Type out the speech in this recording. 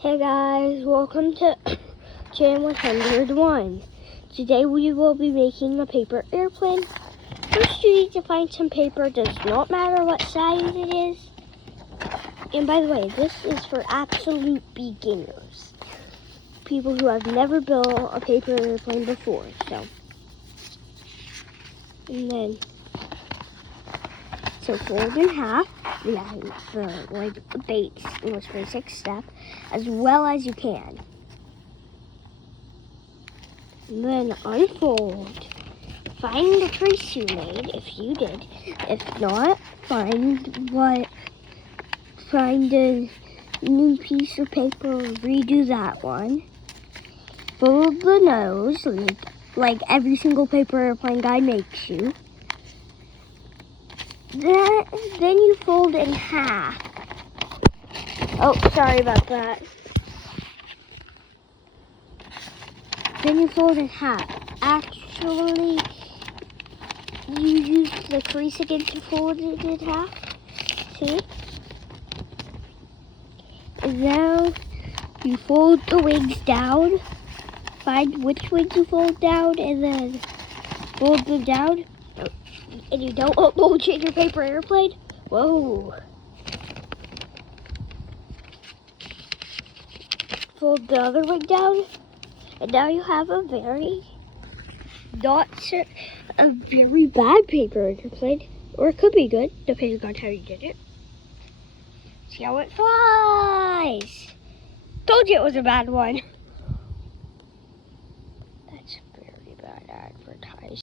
Hey guys, welcome to Channel 101. Today we will be making a paper airplane. First you need to find some paper, does not matter what size it is. And by the way, this is for absolute beginners. People who have never built a paper airplane before, So fold in half, the base, most basic step, as well as you can. And then unfold. Find the crease you made, if you did. If not, find a new piece of paper, redo that one. Fold the nose, like every single paper airplane guide makes you. Then you fold in half. Oh, sorry about that. Then you fold in half. Actually, you use the crease again to fold it in half. See? And now you fold the wings down. Find which wings you fold down and then fold them down. And you don't change your paper airplane. Whoa. Fold the other wing down. And now you have a very bad paper airplane. Or it could be good, depending on how you did it. See how it flies. Told you it was a bad one. That's very bad advertising.